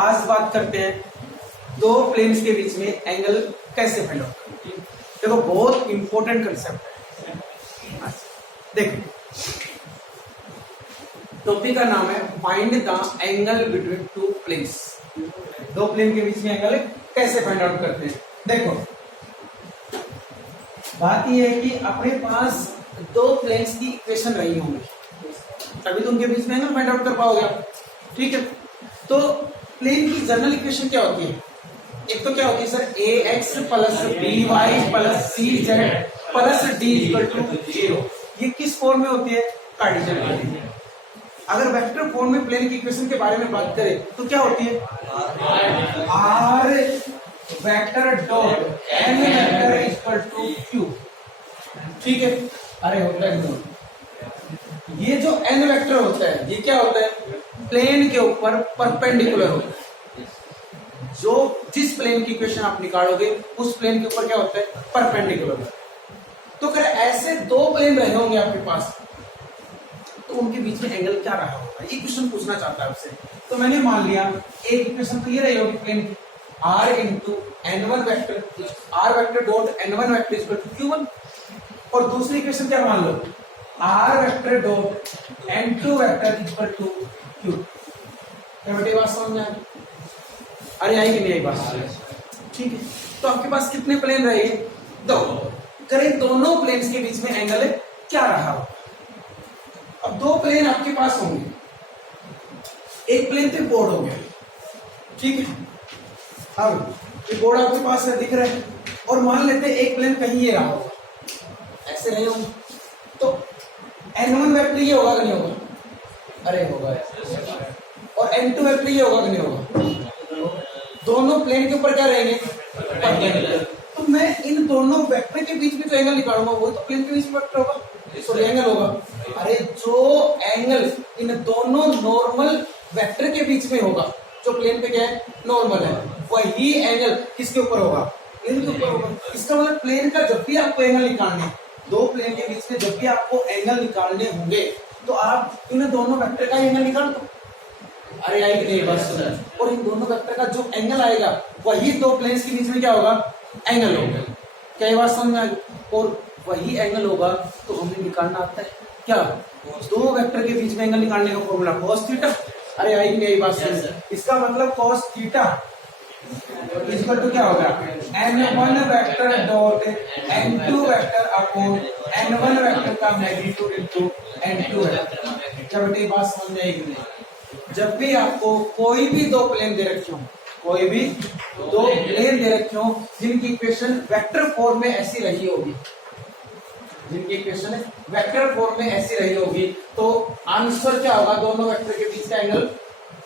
आज बात करते हैं दो प्लेन्स के बीच में एंगल कैसे फाइंड आउट करें। देखो बहुत इंपॉर्टेंट कंसेप्ट है। देखो टॉपिक का नाम है find the angle between two planes. दो प्लेन के बीच में एंगल कैसे फाइंड आउट करते हैं। देखो बात यह है कि अपने पास दो प्लेन्स की इक्वेशन रही होंगी तभी तो उनके बीच में एंगल फाइंड आउट कर पाओगे आप। ठीक है, तो प्लेन की जनरल इक्वेशन क्या होती है? एक तो क्या होती है sir, A X plus B Y plus C Z plus D equal to 0। ये किस फॉर्म में होती है? Cartesian form. अगर वेक्टर फॉर्म में प्लेन की इक्वेशन के बारे में बात करें तो क्या होती है? R vector dot N vector equal to Q. ठीक है, अरे होता है ये जो एन वेक्टर होता है ये क्या होता है? प्लेन के ऊपर परपेंडिकुलर होता है। जो जिस प्लेन की इक्वेशन आप निकालोगे उस प्लेन के ऊपर क्या होता है? परपेंडिकुलर। तो अगर ऐसे दो प्लेन रहे होंगे आपके पास तो उनके बीच में एंगल क्या रहा होगा, ये क्वेश्चन पूछना चाहता है आपसे। तो मैंने मान लिया एक इक्वेशन तो ये रही होगी प्लेन की r into n1 vector r vector dot n1 vector equal to q1, और दूसरी इक्वेशन क्या मान लो r vector dot n2 vector equal to q। क्या बेटे बात समझ में आ गई? अरे आई कि नहीं आई बात? ठीक है, तो आपके पास कितने प्लेन रहे? दो। करें दोनों प्लेन्स के बीच में एंगल क्या रहा हो? अब दो प्लेन आपके पास होंगे, एक प्लेन पे बोर्ड हो गया। ठीक है, अब ये बोर्ड आपके पास है, दिख रहा है, और मान लेते हैं एक प्लेन कहीं ये रहा होगा, ऐसे रहे होंगे, तो n1 वेक्टर ये होगा कि नहीं होगा? अरे होगा। और n2 वेक्टर ये होगा कि नहीं होगा? दोनों प्लेन के ऊपर क्या रहेंगे? परपेंडिकुलर। तो मैं इन दोनों वेक्टर के बीच में जो एंगल निकालूंगा वो तो प्लेन के बीच में वेक्टर होगा, सॉरी एंगल होगा। अरे जो एंगल इन दोनों नॉर्मल वेक्टर के बीच में होगा, जो प्लेन पे क्या है? नॉर्मल है, वही एंगल किसके ऊपर होगा? प्लेन के ऊपर होगा। इसका मतलब प्लेन का जब भी आपको एंगल निकालने, दो प्लेन के बीच में जब भी आपको एंगल निकालने होंगे तो आप इन दोनों वेक्टर का एंगल निकाल दो। अरे आई नहीं बस, और इन दोनों वेक्टर का जो एंगल आएगा वही दो प्लेन्स के बीच में क्या होगा? एंगल होगा। क्या ये बात समझ में आ गई? और वही एंगल होगा तो हमें निकालना आता है क्या? दो वेक्टर के बीच में एंगल निकालने का फॉर्मूला cos थीटा। अरे आई नहीं बात समझ? इसका मतलब cos थीटा इक्वल टू क्या होगा? n1 vector dot n2 vector upon n1 vector का मैग्नीट्यूड इनटू n2 वेक्टर। क्या बेटे बात समझ में आएगी? जब भी आपको कोई भी दो प्लेन दे रखे हो, कोई भी दो प्लेन दे रखे हो जिनकी इक्वेशन वेक्टर फॉर्म में ऐसी रही होगी, जिनकी इक्वेशन वेक्टर फॉर्म में ऐसी रही होगी, तो आंसर क्या होगा? दोनों वेक्टर के बीच का angle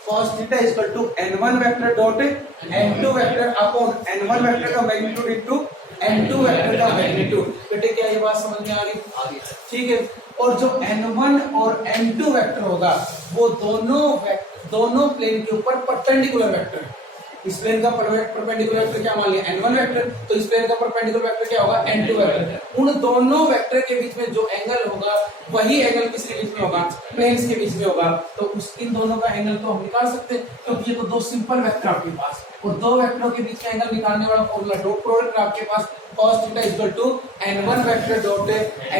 cos theta equal to n1 vector dot n2 vector upon n1 vector का मैग्नीट्यूड इनटू n2 वेक्टर का मैग्नीट्यूड। बेटे क्या ये बात समझ में आ गई? ठीक है, और जो n1 और n2 वेक्टर होगा वो दोनों प्लेन के ऊपर परपेंडिकुलर वेक्टर है। इस प्लेन का परपेंडिकुलर वेक्टर क्या मान लिया? n1 वेक्टर, तो इस प्लेन का परपेंडिकुलर वेक्टर क्या होगा? n2 vector. उन दोनों वेक्टर के बीच में जो एंगल होगा वही एंगल किसके बीच में होगा? प्लेन्स के बीच में होगा। तो इन दोनों का एंगल तो हम निकाल सकते हैं क्योंकि ये तो दो सिंपल वेक्टर आपके पास, और दो वेक्टरों के बीच में एंगल निकालने वाला फॉर्मूला डॉट प्रोडक्ट आपके पास cos theta equal to n1 vector dot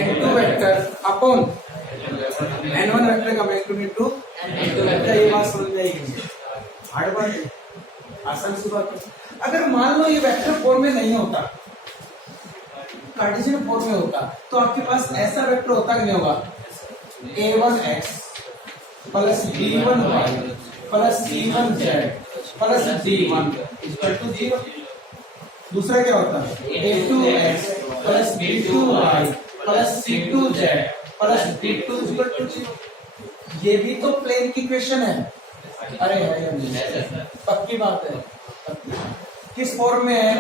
n2 vector upon n1 vector का मैग्नीट्यूड इनटू n2 वेक्टर। ये बात समझ में आएगी? हार्ड बात है, आसान सी बात है। अगर मान लो ये वेक्टर फॉर्म में नहीं होता, कार्टेशियन फॉर्म में होता, तो आपके पास ऐसा वेक्टर होता कि नहीं होगा? a1x plus b1y plus c1z plus d1 equal to 0। दूसरा क्या होता है? a2x plus b2y plus c2z plus d2 equal to 0। ये भी तो प्लेन की इक्वेशन है। अरे है, पक्की बात है। किस फॉर्म में है?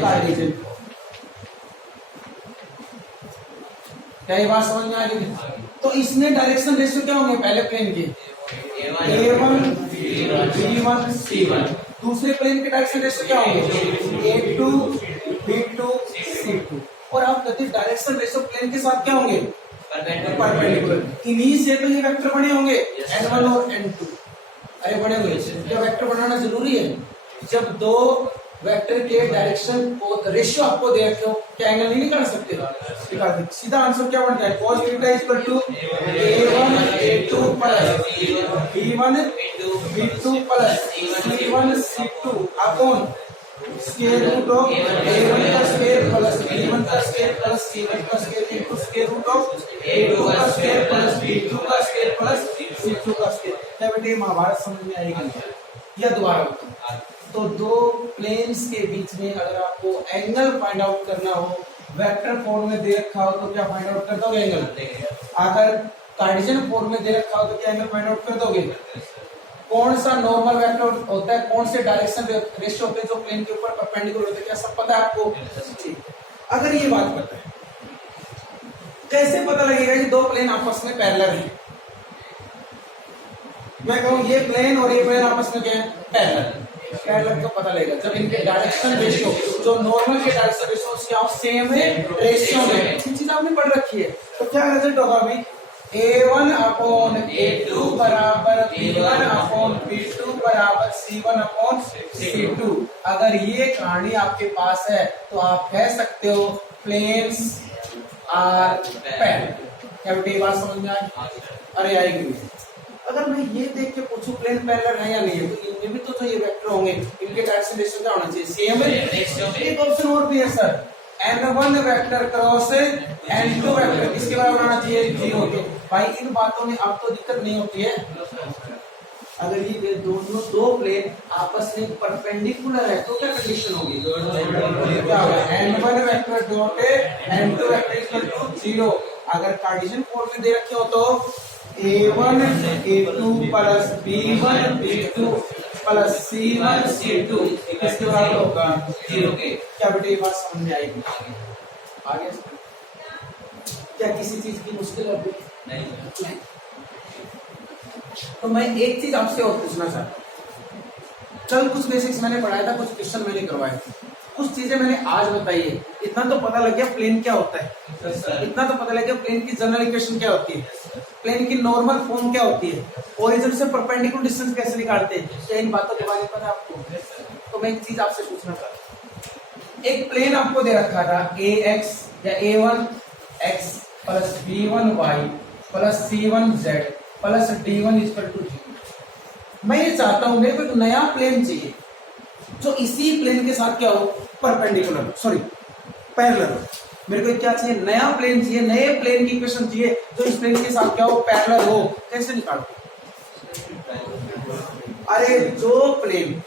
कार्टेशियन। क्या ये बात समझ में आ रही है? तो इसमें डायरेक्शन रेशियो क्या होंगे? पहले प्लेन के a1 b1 c1, दूसरे प्लेन के डायरेक्शन रेशियो क्या होंगे? a2 b2 c2। और आप कहते हैं डायरेक्शन रेशियो प्लेन के साथ क्या होंगे? परपेंडिकुलर। इन्हीं से तो ये वेक्टर बने होंगे n1 और n2। अरे बने हुए क्या वेक्टर बनाना जरूरी है? जब दो वेक्टर के डायरेक्शन को रेशियो आपको दे रखे हो, क्या एंगल नहीं निकाल सकते? निकाल सकते। सीधा आंसर क्या बन जाए? cos theta equal to a1 a2 plus b1 b2 plus c1 c2 upon square root of a1 का स्क्वायर प्लस b1 का स्क्वायर प्लस c1 का square into square root of a2 का स्क्वायर प्लस b2 का square plus c2 का square. क्या बेटे महाभारत समझ में आएगा? या दोबारा तो दो प्लेन्स के बीच में अगर आपको एंगल फाइंड आउट करना हो, वेक्टर फॉर्म में दे रखा हो तो क्या फाइंड आउट कर दोगे? एंगल। अगर कार्टेशियन फॉर्म में दे रखा हो तो क्या एंगल फाइंड आउट कर दोगे? कौन सा नॉर्मल वेक्टर होता है, कौन से डायरेक्शन रेशियो होते हैं जो प्लेन के ऊपर परपेंडिकुलर होते हैं, क्या सब पता है आपको? ठीक। अगर ये बात पता है, कैसे पता लगेगा कि दो प्लेन आपस में पैरेलल हैं? मैं कहूं ये प्लेन और ये प्लेन आपस में क्या है? पैरेलल। पैरेलल का पता लगेगा जब इनके डायरेक्शन रेशियो जो नॉर्मल के डायरेक्शन रेशियो क्या सेम है रेशियो में। ये चीज आपने पढ़ रखी है। तो क्या रिजल्ट होगा अभी? a1 अपॉन a2 बराबर b1 अपॉन b2 बराबर c1 अपॉन c2। अगर ये कहानी आपके पास है तो आप कह सकते हो प्लेन्स आर पैरेलल। क्या बेटे बात समझ में आई? अरे आएगी। अगर मैं ये देख के पूछूं प्लेन पैरेलल है या नहीं है, तो इनमें भी तो जो ये वेक्टर होंगे इनके डायरेक्शन रेशियो क्या होना चाहिए? सेम है। एक ऑप्शन और भी है sir, n1 vector cross n2 vector किसके बराबर आना चाहिए? 0 के। भाई इन बातों में अब तो दिक्कत नहीं होती है। अगर ये दोनों दो प्लेन आपस में परपेंडिकुलर है तो क्या कंडीशन होगी? क्या होगा? n1 vector dot n2 vector equal to 0। अगर कार्टेशियन फॉर्म में दे रखे हो तो a1 a2 plus b1 b2 plus c1 c2 किसके बराबर होगा? 0 के। क्या बेटे ये बात समझ में आएगी? आगे क्या किसी चीज की मुश्किल है? नहीं। तो मैं एक चीज आपसे और पूछना चाहता हूँ। कल कुछ बेसिक्स मैंने पढ़ाया था, कुछ क्वेश्चन मैंने करवाए थे, कुछ चीजें मैंने आज बताई है। इतना तो पता लग गया प्लेन क्या होता है, इतना तो पता लग गया प्लेन की जनरल इक्वेशन क्या होती है, प्लेन की नॉर्मल फॉर्म क्या होती है, ओरिजिन से परपेंडिकुलर डिस्टेंस कैसे निकालते हैं। क्या इन बातों के बारे में पता है आपको? तो मैं एक चीज आपसे पूछना चाहता हूँ। एक प्लेन आपको दे रखा था ax या a1 x plus b1 y plus c1 z plus d1 equal to 0। मैं ये चाहता हूं मेरे को एक नया प्लेन चाहिए जो इसी प्लेन के साथ क्या हो? Perpendicular, sorry parallel. मेरे को क्या चाहिए? नया प्लेन चाहिए, नए प्लेन की इक्वेशन चाहिए जो इस प्लेन के साथ क्या हो? पैरेलल हो। कैसे निकालते? अरे जो प्लेन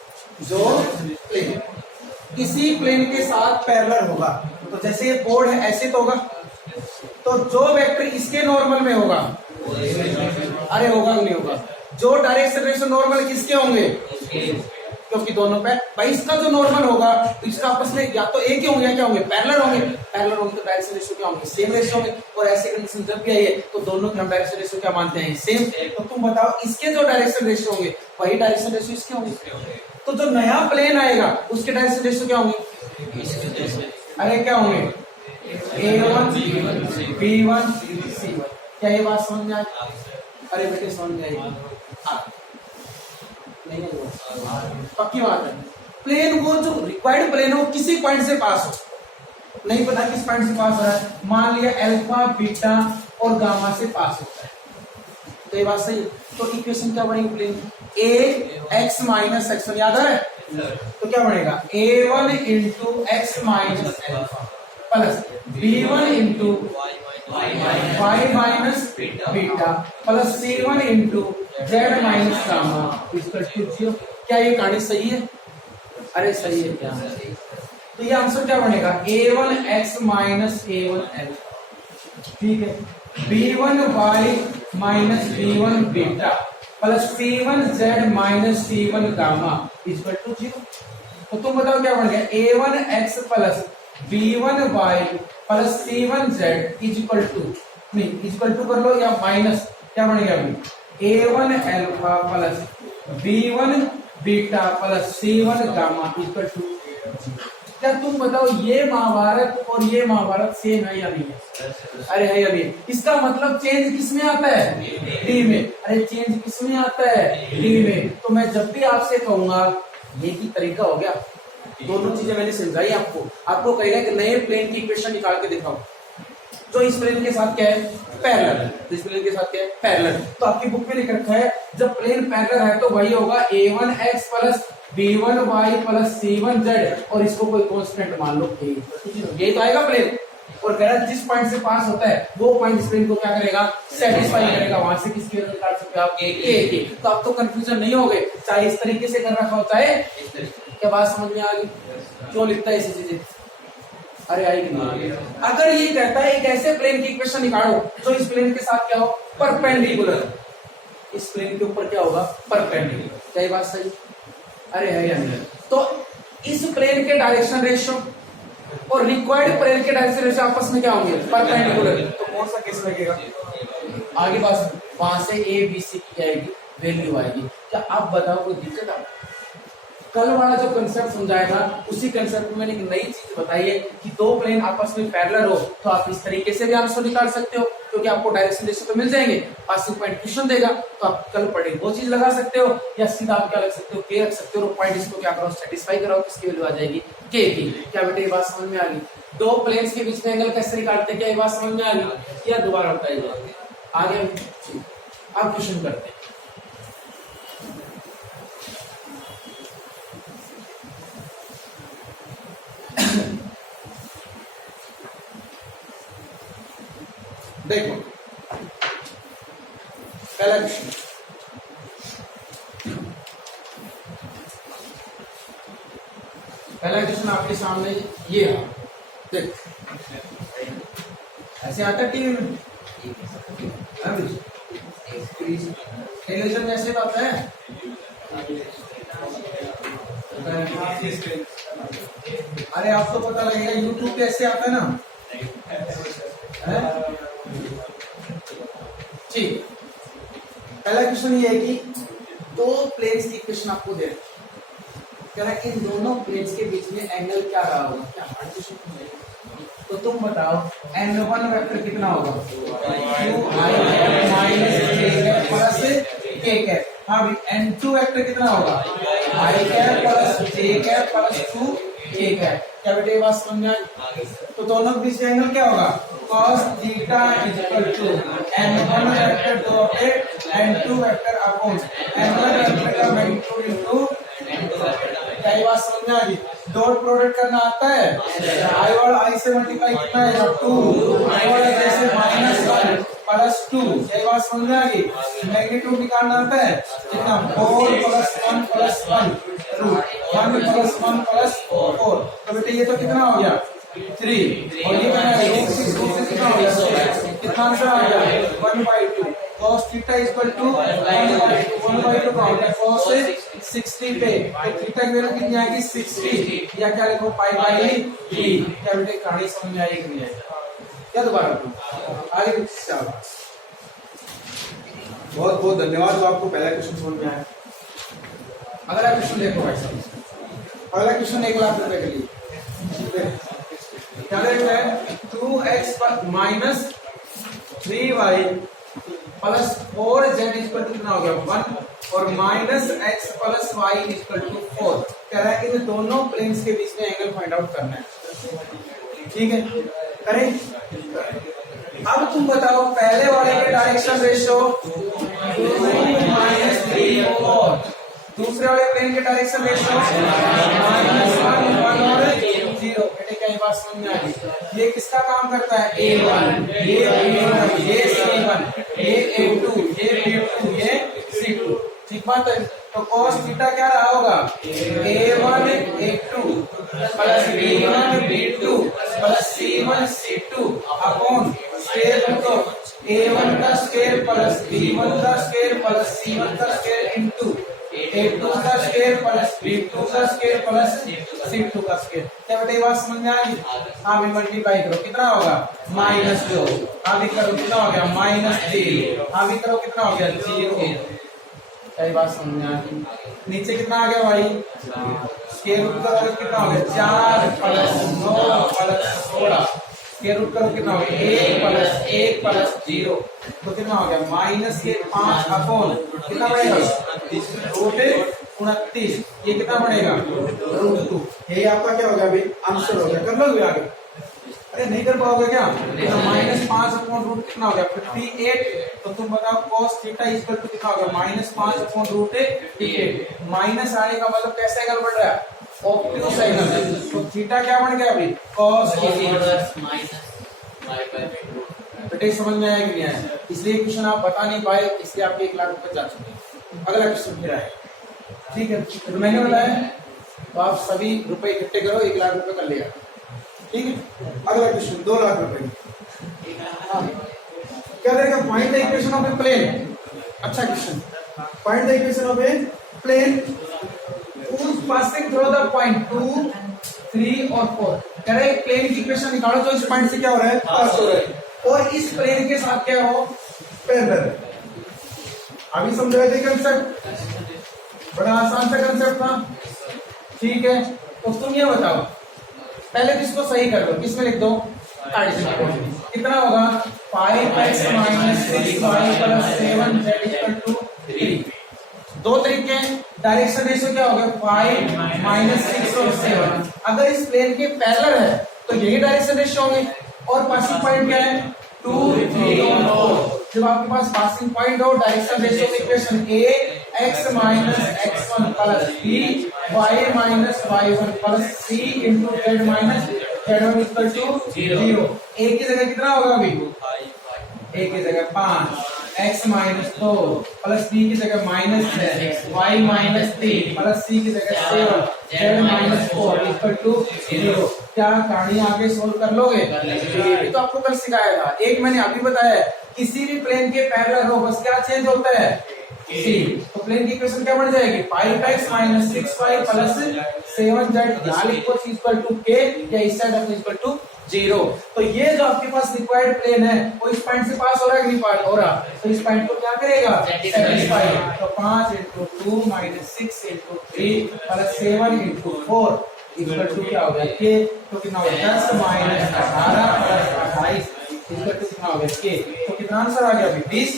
इसी प्लेन के साथ पैरेलल होगा, तो जैसे ये बोर्ड है ऐसे तो होगा, तो जो वेक्टर इसके नॉर्मल में होगा, अरे होगा नहीं होगा? जो डायरेक्शन रेशियो नॉर्मल किसके होंगे? क्योंकि दोनों पे भाई इसका जो नॉर्मल होगा तो इसका आपस में या तो एक ही होंगे या क्या होंगे? पैरेलल होंगे। पैरेलल होंगे तो डायरेक्शन रेशियो क्या होंगे? सेम रेशियो होंगे। और ऐसे कंडीशन जब भी आई है तो दोनों के हम डायरेक्शन रेशियो क्या मानते हैं? सेम। तो तुम बताओ इसके जो डायरेक्शन रेशियो होंगे वही डायरेक्शन रेशियो इसके होंगे। तो जो नया प्लेन आएगा उसके डायरेक्शन रेशियो क्या होंगे? अरे क्या होंगे? a1 b1 c1। क्या ये बात समझ में आई? अरे बेटे समझ में आई? नहीं पक्की बात है। प्लेन वो जो रिक्वायर्ड प्लेन हो किसी पॉइंट से पास हो, नहीं पता किस पॉइंट से पास हो रहा है, मान लिया अल्फा बीटा और गामा से पास होता है, तो ये बात सही है। तो इक्वेशन क्या बनेगी plane? a x minus x याद है? तो क्या बनेगा? a1 into x minus alpha plus b1 into y minus beta plus c1 into z minus gamma equal to 0। क्या ये कहानी सही है? अरे सही है। क्या तो ये आंसर क्या बनेगा? a1 x minus a1 alpha, ठीक है, b1 y minus b1 beta plus c1 z minus c1 gamma equal to 0। तो तुम बताओ क्या बन गया? a1 x plus b1 y plus c1 z equal to, नहीं इक्वल टू कर लो या माइनस, क्या बनेगा अभी? a1 alpha plus b1 beta plus c1 gamma equal to 0। क्या तुम बताओ ये महाभारत और ये महाभारत सेम है या नहीं है? अरे है या नहीं? इसका मतलब चेंज किसमें आता है? डी में। अरे चेंज किसमें आता है? डी में। तो मैं जब भी आपसे कहूंगा ये की तरीका हो गया, दोनों चीजें मैंने समझाई आपको कहेगा कि नए प्लेन की इक्वेशन निकाल के दिखाओ जो इस प्लेन के साथ क्या है? पैरेलल। तो इस प्लेन के साथ क्या है? पैरेलल। तो आपकी बुक में लिख रखा है जब प्लेन पैरेलल है तो वही होगा a1x plus b1y plus c1z और इसको कोई कांस्टेंट मान लो a। ये तो आएगा प्लेन। और कह रहा है जिस पॉइंट से पास होता है वो पॉइंट इस प्लेन को क्या करेगा? सेटिस्फाई करेगा। वहां से किसकी वैल्यू निकाल सकते हो आप? a की। तो आप तो कंफ्यूजन नहीं होगे, चाहे इस तरीके से कर रखा होता है इस तरीके। क्या बात समझ में आ गई? क्यों लिखता है ऐसी चीजें? अरे आएगी नहीं। अगर ये कहता है एक ऐसे प्लेन की इक्वेशन निकालो जो इस प्लेन के साथ क्या हो? परपेंडिकुलर। इस प्लेन के ऊपर क्या होगा? परपेंडिकुलर। क्या ये बात सही? अरे है या नहीं? तो इस प्लेन के डायरेक्शन रेशियो और रिक्वायर्ड प्लेन के डायरेक्शन रेशियो आपस में क्या होंगे? परपेंडिकुलर। तो कौन सा केस लगेगा? आगे बात वहां से ए बी सी की आएगी वैल्यू आएगी। क्या आप बताओ कोई दिक्कत है? कल वाला जो कंसेप्ट समझाया था उसी कंसेप्ट में मैंने एक नई चीज बताई है कि दो प्लेन आपस में पैरेलल हो तो आप इस तरीके से भी आंसर निकाल सकते हो क्योंकि आपको डायरेक्शन रेशियो तो मिल जाएंगे। पासिंग पॉइंट क्वेश्चन देगा तो आप कल पढ़े वो चीज लगा सकते हो या सीधा आप क्या लग सकते हो? के रख सकते हो। पॉइंट इसको क्या करो? सेटिस्फाई कराओ। किसकी वैल्यू आ जाएगी? के की। क्या बेटे ये बात समझ में आ गई? दो प्लेन्स के बीच में एंगल कैसे निकालते हैं? क्या ये बात समझ में आ गई? या दोबारा बताइए आगे। अब क्वेश्चन करते हैं। देखो पहला क्वेश्चन, पहला क्वेश्चन आपके सामने ये है। देख ऐसे आता टीवी में, टेलीविजन में ऐसे आता है। अरे आपको पता लगेगा यूट्यूब पे ऐसे आता है ना। ठीक, पहला क्वेश्चन ये है कि दो प्लेन्स की इक्वेशन आपको दे कह रहा है इन दोनों प्लेन्स के बीच में एंगल क्या रहा होगा? क्या हार्ड क्वेश्चन है? तो तुम बताओ n1 वेक्टर कितना होगा? Plus k cap. हाँ भी n2 वेक्टर कितना होगा? i cap plus j cap plus 2 k cap. क्या बेटे बात समझ में आई? तो दोनों के बीच में एंगल क्या होगा? cos theta equal to n1 vector dotted n2 vector upon n1 vector का मैग्नीट्यूड इनटू। क्या ये बात समझ में आ गई? डॉट प्रोडक्ट करना आता है? आई और आई से मल्टीप्लाई कितना है? 2 और जैसे -1 प्लस 2। ये बात समझ में आ गई? मैग्नीट्यूड निकालना आता है कितना? 4 प्लस 1 प्लस 1 1 प्लस 1 प्लस 4। तो बेटे ये तो कितना हो गया? 3 और ये कितना हो गया? कितना आंसर आ गया? 1/2। cos थीटा इक्वल टू 1/2 का होता है cos से 60 पे तो थीटा की वैल्यू कितनी आएगी? 60 या क्या लिखो? Pi by 3। क्या बेटे कहानी समझ में आई कि नहीं आई? क्या दोबारा आगे चलो। बहुत बहुत धन्यवाद जो आपको पहला क्वेश्चन समझ में आया। अगला क्वेश्चन देखो भाई साहब, अगला क्वेश्चन 1 लाख रुपए के लिए क्या देखते हैं? 2x minus 3y plus 4z equal to कितना हो गया? 1 और minus x plus y equal to 4। कह रहा है इन दोनों प्लेन्स के बीच में एंगल फाइंड आउट करना है। ठीक है, करें। अब तुम बताओ पहले वाले के डायरेक्शन रेशियो -3 और दूसरे वाले प्लेन के डायरेक्शन रेशियो -1 1 और 0। बेटे क्या ये बात समझ में आ गई? ये किसका काम करता है? A1, ये B1, ये C1, ये A2, ये B2, ये C2। ठीक बात है। तो cos थीटा क्या रहा होगा? A1 A2 plus B1 B2 plus C1 C2 upon square root of A1 का स्क्वायर प्लस B1 का स्क्वायर प्लस C1 का स्क्वायर इनटू A2 का स्क्वायर प्लस B2 का स्क्वायर प्लस C2 का स्क्वायर। क्या बेटे बात समझ में आ गई? हाँ भी मल्टीप्लाई करो कितना होगा? -2। हाँ भी करो कितना हो गया? -3। हाँ भी करो कितना हो गया? 0। सही बात समझ में आ गई। नीचे कितना आ गया भाई, स्क्वायर रूट का कितना हो गया 4 प्लस 9 प्लस 16, स्क्वायर रूट का कितना हो गया 1 प्लस 0, तो कितना हो गया माइनस के 5 अपॉन कितना बनेगा रूट 29, ये कितना बनेगा रूट 2। ये आपका क्या हो गया अभी आंसर हो गया। कर लोगे आगे, अरे नहीं कर पाओगे क्या, तो माइनस 5 अपॉन रूट कितना हो गया 58, तो तुम बताओ cos थीटा इक्वल टू कितना होगा -5 अपॉन रूट 58। माइनस आने का मतलब कैसे एंगल बढ़ रहा है, ऑब्ट्यूज एंगल, तो थीटा क्या बन गया अभी cos बेटे समझ में आया कि नहीं आया, इसलिए क्वेश्चन आप बता नहीं पाए, इसलिए आपके 1 लाख रुपए जा चुके। अगला क्वेश्चन फिर आए, ठीक है, तो मैंने बताया तो आप सभी रुपए इकट्ठे करो, 1 लाख रुपए कर लेगा, ठीक है। अगला क्वेश्चन 2 लाख रुपए, क्या देगा, find the equation of a plane. अच्छा question, find the equation of a plane whose passing through the point 2, 3 और 4। कह रहे हैं प्लेन की इक्वेशन निकालो जो इस पॉइंट से क्या हो रहा है पास हो रहा है, और इस प्लेन के साथ क्या हो पैरेलल। अभी समझ रहे थे कंसेप्ट, बड़ा आसान सा कंसेप्ट था, ठीक है। तो तुम ये बताओ, पहले तो इसको सही कर लो, किसमें लिख दो कितना होगा 5x - 6y + 7z = 3। दो तरीके हैं, डायरेक्शन रेशियो क्या होगा 5 - 6 और 7। अगर इस प्लेन के पैरेलल है तो यही डायरेक्शन रेशियो होंगे, और पासिंग पॉइंट क्या है 2, 3 और 4। जब आपके पास पासिंग पॉइंट हो, डायरेक्शन रेशियो की equation a x - x1 + b y - y1 + c * z - z1 = 0। a की जगह कितना होगा अभी, a की जगह 5, x - 2 प्लस b की जगह -10, y - 3 प्लस c की जगह 7, z - 4 = 0। क्या कहानी आगे सोल्व कर लोगे, ये तो आपको कल सिखाया था। एक मैंने अभी बताया, किसी भी प्लेन के पैरेलल हो बस क्या चेंज होता है c, तो प्लेन की इक्वेशन क्या बन जाएगी 5x - 6y + 7z, यहाँ लिखो = k या इस साइड रखो =0। तो ये जो आपके पास रिक्वायर्ड प्लेन है वो इस पॉइंट से पास हो रहा है कि नहीं पास हो रहा, तो इस पॉइंट को क्या करेगा सेटिस्फाई। तो 5 × 2 - 6 × 3 + 7 × 4 = क्या हो गया k, तो कितना हो गया 10 - 18 + 28 = कितना हो गया k, तो कितना आंसर आ गया अभी 20।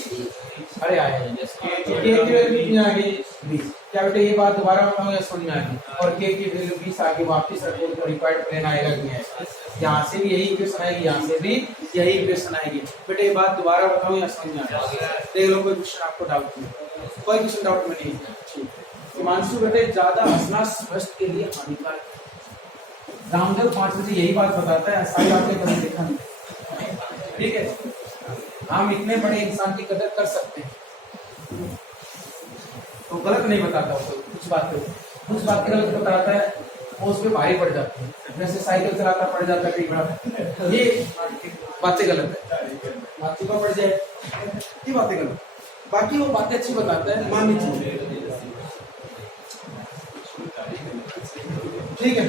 अरे आया k की वैल्यू कितनी आ गई 20। क्या बेटे ये बात दोबारा बताऊं या समझ में आ गई, और k की वैल्यू 20 आगे वापस रखो तो रिक्वायर्ड प्लेन आएगा कि नहीं आएगा, यहाँ से भी यही इक्वेशन आएगी, यहाँ से भी यही इक्वेशन आएगी। बेटे ये बात दोबारा बताऊं या समझ में आ गया, देख लो कोई क्वेश्चन आपको डाउट नहीं, कोई क्वेश्चन डाउट में नहीं है, ठीक। हिमांशु बेटे ज्यादा हंसना स्वस्थ के लिए हानिकारक है, रामदेव 5 बजे यही बात बताता है, सारी आपने कभी देखा नहीं, ठीक है। हम इतने बड़े इंसान की कदर कर सकते हैं, तो गलत नहीं बताता हो, कुछ बात गलत बताता है वो उस पर भारी पड़ जाती है, जैसे साइकिल चलाता पड़ जाता है कई बार, ये बातें गलत है, बातों का पड़ जाए ये बातें गलत, बाकी वो बातें अच्छी बताता है मान लीजिए, ठीक है।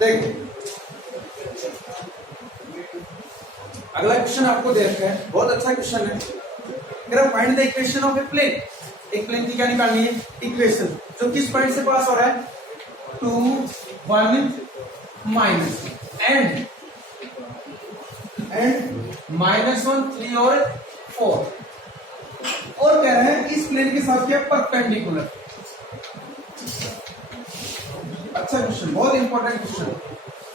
देखिए अगला क्वेश्चन आपको देखना है, बहुत अच्छा क्वेश्चन है। Find the equation of a plane. एक प्लेन की क्या निकालनी है इक्वेशन, जो किस पॉइंट से पास हो रहा है 2, 1 माइनस एंड -1, 3 और 4, और कह रहे हैं इस प्लेन के साथ क्या परपेंडिकुलर। अच्छा क्वेश्चन, बहुत इंपॉर्टेंट क्वेश्चन,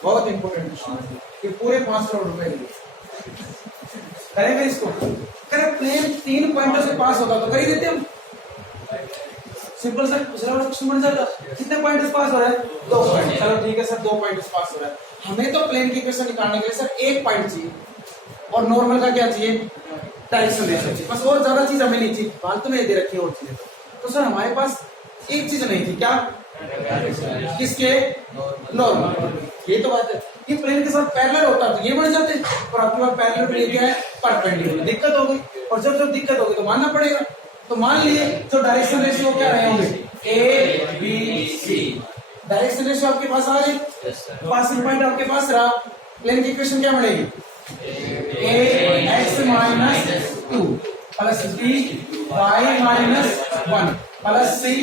बहुत इंपॉर्टेंट क्वेश्चन, ये पूरे 5 करोड़ रुपए लिए करेंगे इसको। करें प्लेन 3 पॉइंटों से पास होगा तो कर ही देते हम, सिंपल सा क्वेश्चन बन जाता। कितने पॉइंट से पास हो रहा है 2 पॉइंट, चलो ठीक है सर 2 पॉइंट से पास हो रहा है। हमें तो प्लेन की इक्वेशन निकालने के लिए सर 1 पॉइंट चाहिए, और नॉर्मल का क्या चाहिए डायरेक्शन रेशियो चाहिए, बस और ज्यादा चीज हमें नहीं चाहिए, फालतू में दे रखी है और चीजें। तो सर हमारे पास एक चीज नहीं थी, क्या किसके नॉर्मल, ये तो बात है। ये प्लेन के साथ पैरेलल होता तो ये बन जाते, और आपके पास पैरेलल प्लेन क्या है परपेंडिकुलर, दिक्कत हो गई। और जब दिक्कत होगी तो मानना पड़ेगा, तो मान लिए जो डायरेक्शन रेशियो क्या रहे होंगे a b c, direction ratio आपके पास आ गई, पासिंग पॉइंट आपके पास रहा, प्लेन की इक्वेशन क्या बनेगी a x - 2 plus B y minus 1 plus C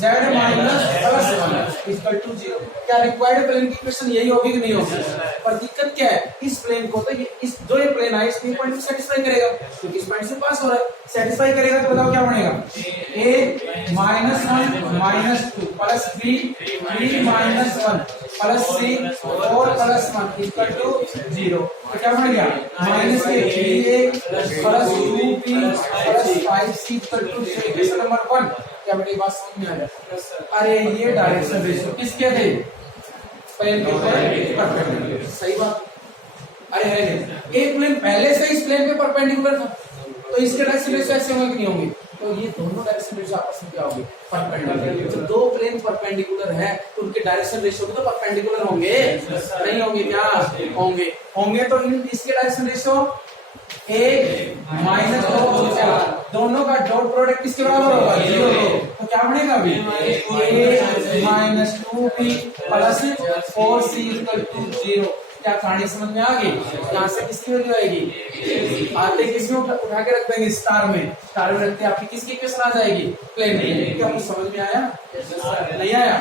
z minus plus 1 equal to 0। क्या रिक्वायर्ड प्लेन की इक्वेशन यही होगी कि नहीं होगी? पर दिक्कत क्या है, इस प्लेन को तो इस जो ये प्लेन है इस पॉइंट को सेटिस्फाई करेगा, क्योंकि इस पॉइंट से पास हो रहा है, सेटिस्फाई करेगा तो बताओ क्या बनेगा? a minus 1 minus 2 plus b b minus 1 plus c 4 plus 1 equal to 0। तो क्या बन गया? Minus a plus 2b plus 5c equal to 0। Equation number 1 क्या बड़ी बात समझ में आ रहा? अरे ये डायरेक्शन रेशियो किसके थे? प्लेन के परपेंडिकुलर। सही बात। अरे है एक प्लेन पहले से इस प्लेन पे परपेंडिकुलर था, तो इसके डायरेक्शन रेशियो ऐसे होंगे कि नहीं होंगे? तो ये दोनों डायरेक्शन रेशियो आपस में क्या होंगे? परपेंडिकुलर। जब दो प्लेन परपेंडिकुलर है तो उनके डायरेक्शन रेशियो भी तो परपेंडिकुलर होंगे, नहीं होंगे? क्या होंगे? होंगे। तो इसके डायरेक्शन रेशियो 1 माइनस 2 दोनों का डॉट प्रोडक्ट किसके बराबर होगा? 0। तो क्या बनेगा अभी? a minus 2b plus 4c equal to 0। क्या कहानी समझ में आ गई? यहाँ से किसकी वैल्यू आएगी? आते किसमें उठा के रख देंगे? स्टार में। स्टार में रखते आपकी किसकी इक्वेशन आ जाएगी? प्लेन की। क्या कुछ समझ में आया? नहीं आया?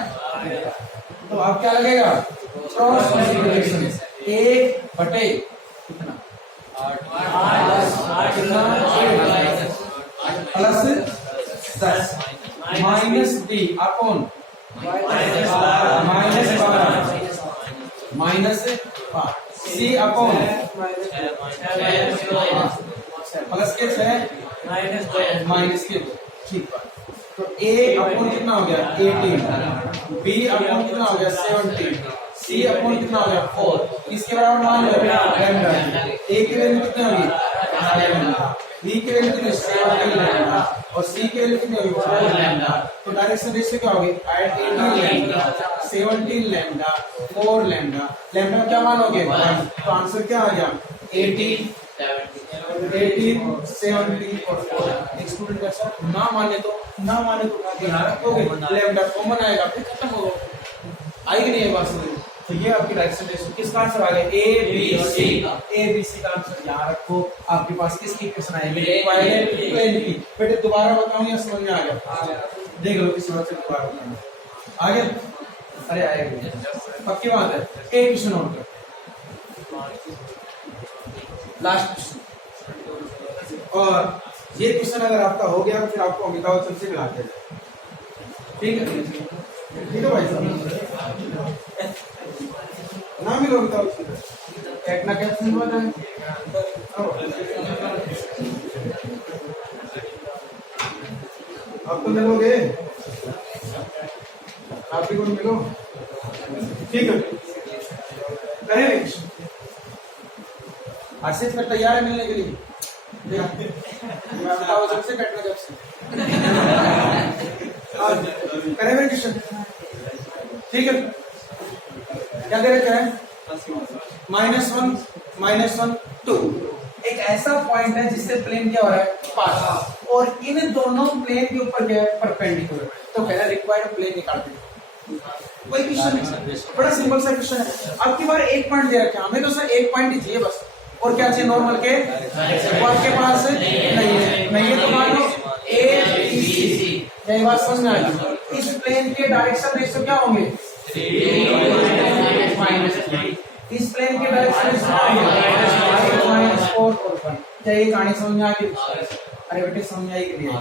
तो अब क्या लगेगा? क्रॉस मल्टीप्लिकेशन 1 बटे कितना? 8 plus 10 minus b upon minus 12 minus 5 c upon plus के 6 माइनस के 2। ठीक है। तो a अपॉन कितना हो गया? 18 b अपॉन कितना हो गया? 17 सी अपॉन कितना हो गया? 4। इसके बराबर मान लो लैम्डा। a की वैल्यू कितनी होगी? लैम्डा। b की वैल्यू कितनी? 17 लैम्डा। और c की वैल्यू कितनी होगी? 4 लैम्डा। तो डायरेक्शन रेशियो क्या होगी? 18 लैम्डा 17 लैम्डा 4 लैम्डा। लैम्डा क्या मान हो गया? 1। तो आंसर क्या आ गया? 18 17 और 4। एक स्टूडेंट का सर ना माने तो यहाँ रखोगे, लैम्डा कॉमन आएगा, फिर खत्म होगा। आई कि नहीं है बात समझ? तो ये आपकी डायरेक्शन रेशियो किसका आंसर आ गया? ए बी सी का आंसर यहाँ रखो। आपके पास किसकी इक्वेशन आएगी? प्लेन की। बेटे दोबारा बताऊं या समझ में आ गया? देख लो किसी बात से दोबारा बताना आ गया? अरे आएगा, पक्की बात है। एक क्वेश्चन और कर, लास्ट क्वेश्चन। और ये क्वेश्चन अगर आपका हो गया तो फिर आपको अमिताभ बच्चन से मिलाते हैं। ठीक है? ठीक है भाई साहब, ना मिलो अमिताभ बच्चन एक ना कैप्शन हुआ था। आप तो मिलोगे, आप भी कौन मिलो? ठीक है, करें आशीष में तैयार है मिलने के लिए? अमिताभ से बैठना जब से करें मेरे क्वेश्चन। ठीक है, क्या दे रखा है? -1 2। एक ऐसा पॉइंट है जिससे प्लेन क्या हो रहा है? पास। और इन दोनों प्लेन के ऊपर क्या है? परपेंडिकुलर। तो कह रहा है रिक्वायर्ड प्लेन निकालते हैं। कोई क्वेश्चन है, बड़ा सिंपल सा क्वेश्चन है। अब की बार एक पॉइंट दे रखे हैं हमें, तो सर एक पॉइंट ही चाहिए बस। और क्या चाहिए? नॉर्मल के आपके पास नहीं है तो मान लो ए बी सी। यही बात समझ में आ गई? इस प्लेन के डायरेक्शन रेशियो क्या होंगे? इस प्लेन के डायरेक्शन -4 और 1। क्या ये कहानी समझ में आ गई? अरे बेटे समझ आई के लिए।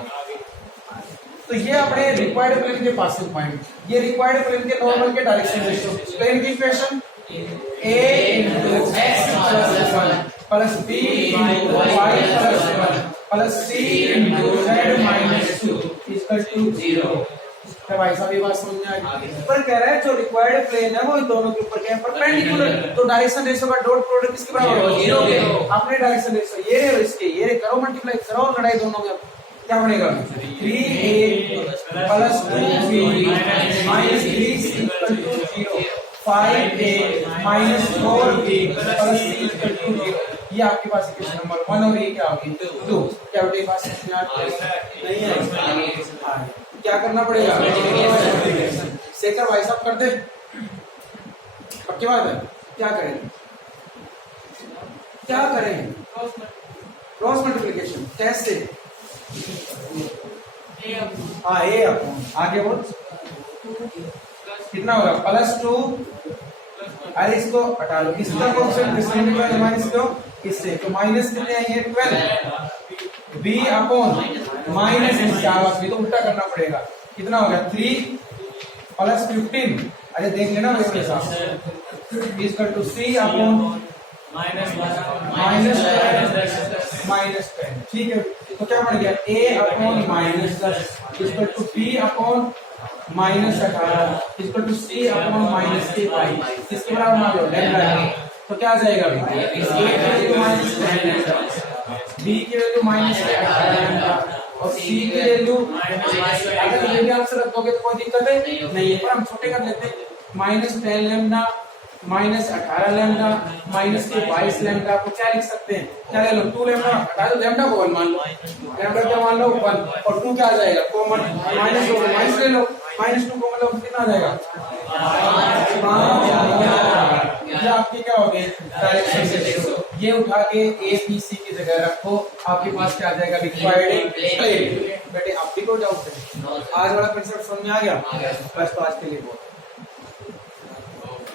तो ये अपने रिक्वायर्ड प्लेन के पास पॉइंट, ये रिक्वायर्ड प्लेन के नॉर्मल के डायरेक्शन रेशियो। प्लेन की equation a × x + 1 plus b × y + 1 plus c × z - 2 equal to 0। क्या भाई साहब ये बात समझ में आ गई? पर कह रहा है जो रिक्वायर्ड प्लेन है वो इन दोनों के ऊपर क्या है? परपेंडिकुलर। तो डायरेक्शन रेशियो का डॉट प्रोडक्ट किसके बराबर होगा? 0 के। अपने डायरेक्शन रेशियो ये है, इसके ये करो मल्टीप्लाई करो और लड़ाई दोनों में क्या बनेगा? 3a plus 2b minus 3c equal to 0 5a minus 4b plus c equal to 0। ये आपके पास इक्वेशन नंबर 1 और ये क्या होगी? 2। क्या बेटे पास नहीं है? क्या करना पड़ेगा? शेखर भाई साहब कर दे, पक्की बात है। क्या करें? Cross multiplication. कैसे? हाँ ए अपॉन, आगे बोल कितना होगा +2, अरे इसको हटा लो, इसका कोएफिशिएंट डिस्क्रिमिनेंट वाला माइनस दो इससे, तो माइनस कितने आएंगे 12 b अपॉन माइनस -50, ये तो उल्टा करना पड़ेगा, कितना होगा 3 + 15, अरे देख लेना मेरे साथ, इक्वल टू c अपॉन -10, ठीक है। तो क्या बन गया a upon -10 equal to b upon -18 equal to c upon -5, इसके बराबर मान लो लैम्डा, तो क्या आ जाएगा अभी a की वैल्यू -10, b की वैल्यू -18 और c की वैल्यू, अगर ये भी आंसर रखोगे तो कोई दिक्कत है नहीं है, पर हम छोटे कर लेते हैं, -10 लैम्डा -18 लैम्डा -22 लैम्डा को क्या लिख सकते हैं, क्या ले लो 2 लैम्डा, हटा दो लैम्डा को 1 मान लो, लैम्डा क्या मान लो 1 और 2 क्या आ जाएगा कॉमन, -2 माइनस ले लो, -2 कॉमन लो कितना आ जाएगा 5, ये आपकी क्या हो गई डायरेक्शन से देखो, ये उठा के ए बी सी की जगह रखो, आपके पास क्या आ जाएगा रिक्वायर्ड प्लेन। बेटे आप भी को डाउट है, आज वाला कंसेप्ट समझ में आ गया, बस तो आज के लिए बहुत